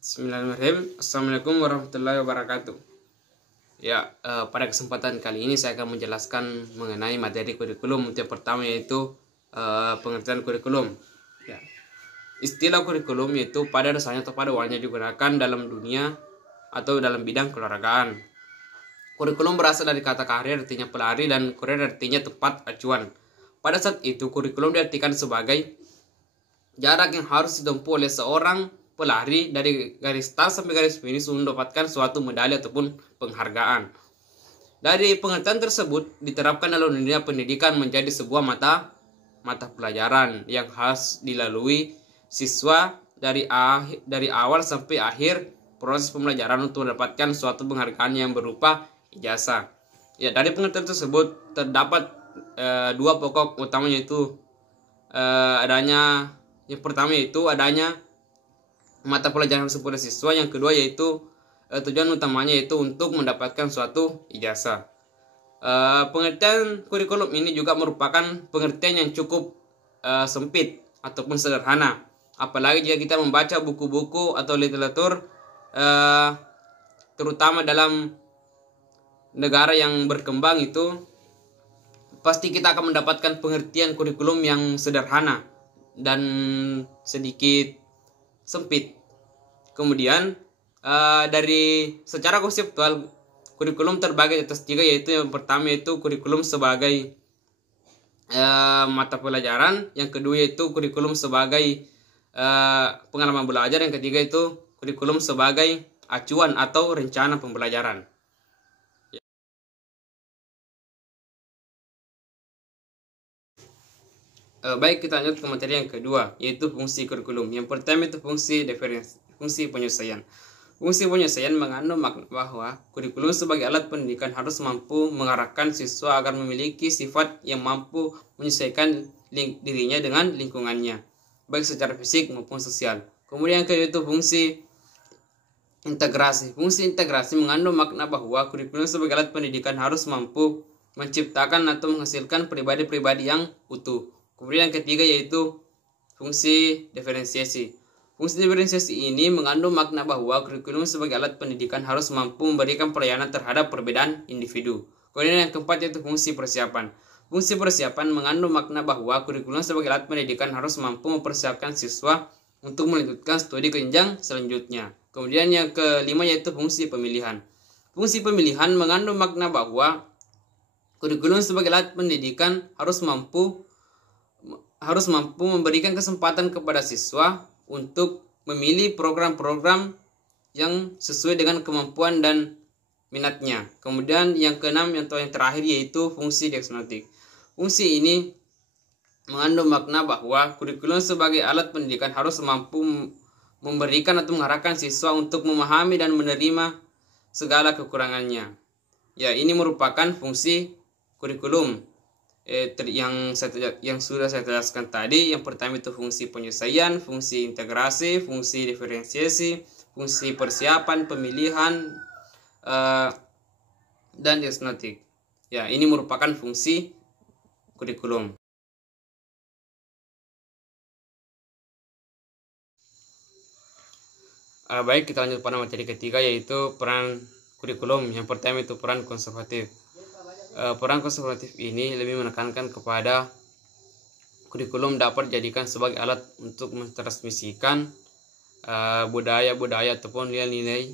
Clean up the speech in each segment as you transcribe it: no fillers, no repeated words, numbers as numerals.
Bismillahirrahmanirrahim. Assalamualaikum warahmatullahi wabarakatuh. Ya, pada kesempatan kali ini saya akan menjelaskan mengenai materi kurikulum. Yang pertama yaitu pengertian kurikulum. Ya. Istilah kurikulum yaitu pada dasarnya atau pada awalnya digunakan dalam dunia atau dalam bidang keolahragaan. Kurikulum berasal dari kata karir artinya pelari dan kurir artinya tempat acuan. Pada saat itu kurikulum diartikan sebagai jarak yang harus ditempuh oleh seorang pelari dari garis start sampai garis finish untuk mendapatkan suatu medali ataupun penghargaan. Dari pengertian tersebut diterapkan dalam dunia pendidikan menjadi sebuah mata pelajaran yang harus dilalui siswa dari awal sampai akhir proses pembelajaran untuk mendapatkan suatu penghargaan yang berupa ijazah. Ya, dari pengertian tersebut terdapat dua pokok utamanya yaitu yang pertama yaitu adanya mata pelajaran tersebut siswa, yang kedua yaitu tujuan utamanya yaitu untuk mendapatkan suatu ijazah. Pengertian kurikulum ini juga merupakan pengertian yang cukup sempit ataupun sederhana, apalagi jika kita membaca buku-buku atau literatur terutama dalam negara yang berkembang itu pasti kita akan mendapatkan pengertian kurikulum yang sederhana dan sedikit sempit. Kemudian dari secara konseptual kurikulum terbagi atas tiga, yaitu yang pertama yaitu kurikulum sebagai mata pelajaran, yang kedua yaitu kurikulum sebagai pengalaman belajar, yang ketiga itu kurikulum sebagai acuan atau rencana pembelajaran. Baik, kita lanjut ke materi yang kedua, yaitu fungsi kurikulum. Yang pertama itu fungsi penyelesaian. Fungsi penyelesaian mengandung makna bahwa kurikulum sebagai alat pendidikan harus mampu mengarahkan siswa agar memiliki sifat yang mampu menyesuaikan dirinya dengan lingkungannya, baik secara fisik maupun sosial. Kemudian yang kedua itu fungsi integrasi. Fungsi integrasi mengandung makna bahwa kurikulum sebagai alat pendidikan harus mampu menciptakan atau menghasilkan pribadi-pribadi yang utuh. Kemudian yang ketiga yaitu fungsi diferensiasi. Fungsi diferensiasi ini mengandung makna bahwa kurikulum sebagai alat pendidikan harus mampu memberikan pelayanan terhadap perbedaan individu. Kemudian yang keempat yaitu fungsi persiapan. Fungsi persiapan mengandung makna bahwa kurikulum sebagai alat pendidikan harus mampu mempersiapkan siswa untuk melanjutkan studi ke jenjang selanjutnya. Kemudian yang kelima yaitu fungsi pemilihan. Fungsi pemilihan mengandung makna bahwa kurikulum sebagai alat pendidikan harus mampu memberikan kesempatan kepada siswa untuk memilih program-program yang sesuai dengan kemampuan dan minatnya. Kemudian yang keenam atau yang terakhir yaitu fungsi diagnostik. Fungsi ini mengandung makna bahwa kurikulum sebagai alat pendidikan harus mampu memberikan atau mengarahkan siswa untuk memahami dan menerima segala kekurangannya. Ya, ini merupakan fungsi kurikulum yang sudah saya jelaskan tadi. Yang pertama itu fungsi penyelesaian, fungsi integrasi, fungsi diferensiasi, fungsi persiapan, pemilihan, dan diagnostik. Ya, ini merupakan fungsi kurikulum. Baik, kita lanjut pada materi ketiga yaitu peran kurikulum. Yang pertama itu peran konservatif. Peran konservatif ini lebih menekankan kepada kurikulum dapat dijadikan sebagai alat untuk mentransmisikan budaya-budaya ataupun nilai-nilai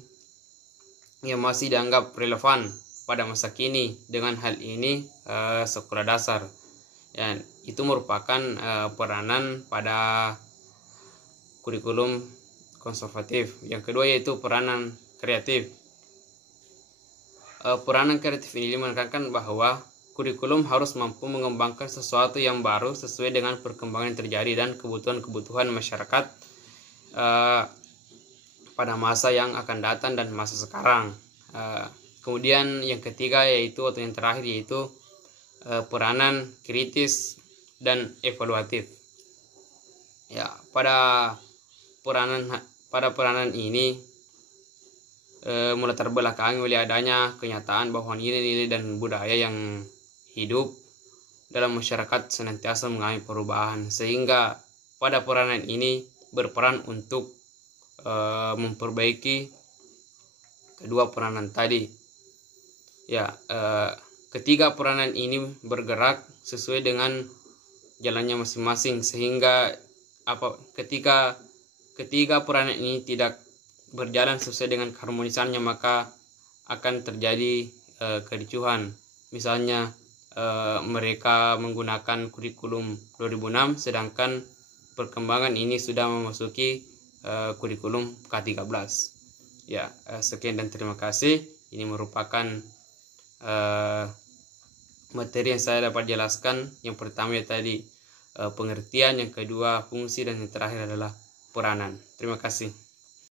yang masih dianggap relevan pada masa kini. Dengan hal ini sekolah dasar, ya, itu merupakan peranan pada kurikulum konservatif. Yang kedua yaitu peranan kreatif. Peranan kreatif ini menekankan bahwa kurikulum harus mampu mengembangkan sesuatu yang baru sesuai dengan perkembangan yang terjadi dan kebutuhan-kebutuhan masyarakat pada masa yang akan datang dan masa sekarang. Kemudian yang ketiga yaitu atau yang terakhir yaitu peranan kritis dan evaluatif. Ya, pada peranan ini melatar belakangi oleh adanya kenyataan bahwa nilai-nilai dan budaya yang hidup dalam masyarakat senantiasa mengalami perubahan, sehingga pada peranan ini berperan untuk memperbaiki kedua peranan tadi. Ya, ketiga peranan ini bergerak sesuai dengan jalannya masing-masing, sehingga ketika ketiga peranan ini tidak berjalan sesuai dengan keharmonisannya, maka akan terjadi kericuhan. Misalnya mereka menggunakan kurikulum 2006 sedangkan perkembangan ini sudah memasuki kurikulum K13. Ya, sekian dan terima kasih. Ini merupakan materi yang saya dapat jelaskan. Yang pertama tadi pengertian, yang kedua fungsi, dan yang terakhir adalah peranan. Terima kasih.